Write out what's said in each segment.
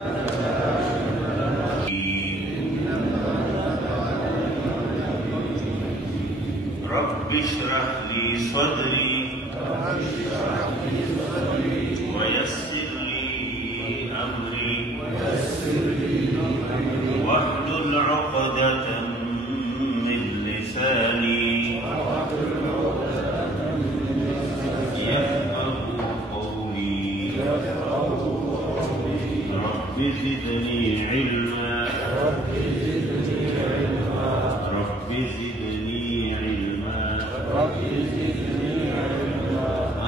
رب اشرح لي صدري ويسر لي أمري واحلل عقدة من لساني يفقه قولي رب زدني علما رب زدني علما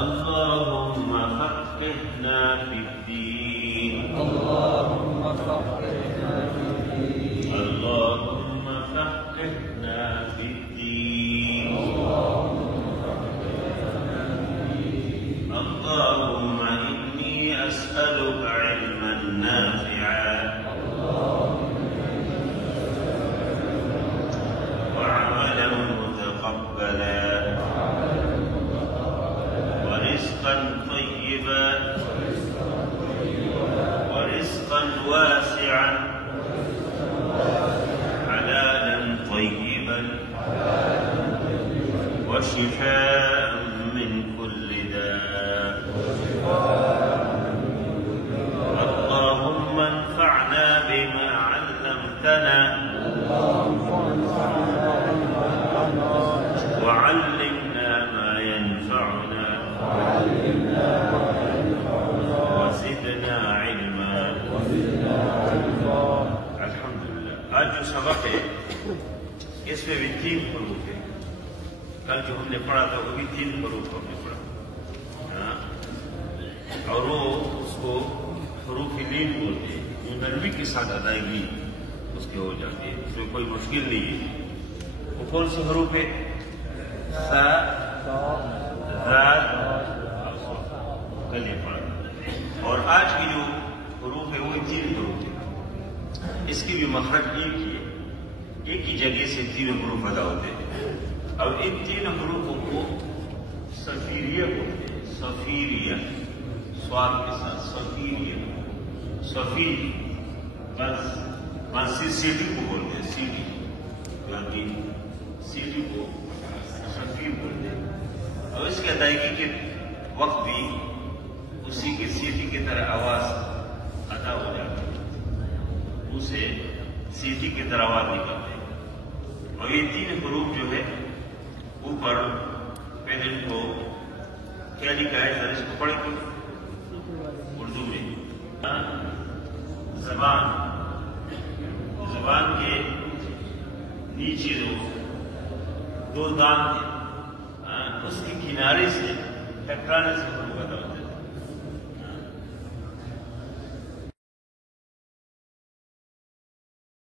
اللهم فقهنا في الدين اللهم فقهنا في الدين اللهم إني أسألك علما نافعا وعملا متقبلا ورزقا طيبا ورزقا واسعا حلالا طيبا وشفاء من كل داء اللهم انفعنا بما علمتنا وعلمنا ما ينفعنا وزدنا علما الحمدللہ۔ آج جو سبق ہے اس میں بھی 3 حروف ہیں۔ کل جو ہم نے پڑھا تھا وہ بھی 3 حروف ہم نے پڑھا، اور وہ اس کو حروف لین بولتے ہیں، جو نرمی کے ساتھ ادائیگی اس کے ہو جاتی ہے، اس میں کوئی مشکل نہیں ہے۔ وہ کون سے حروف ہے؟ سا، زاد، کل یہ پڑھا۔ اور آج کی جو حروف ہے وہ 3 حروف ہے، اس کی بھی مخرج ایک ہی ہے، ایک ہی جگہ سے 3 حروف ادا ہوتے ہیں، اور ان 3 حروفوں کو صفیریہ بولتے ہیں۔ صفیریہ، سواد کے ساتھ صفیریہ، صفیر بس سیٹی کو بولتے ہیں، سیٹی یعنی سیٹی کو صفیر بولتے ہیں، اور اس کی ادائیگی کے وقت بھی اسی کی سیٹی کی طرح آواز ادا ہو جاتی ہے، اسے سیٹی کی طرح آواز نکلتے ہیں۔ اور یہ 3 حروف جو ہے اوپر پہلے کو کیا لکھا ہے، ذرا اس کو پڑھیں تو اردو میں۔ زبان کے نیچے جو 2 دانت ہیں، اس کے کنارے سے ٹکرانے سے حروف ادا ہوتے ہیں۔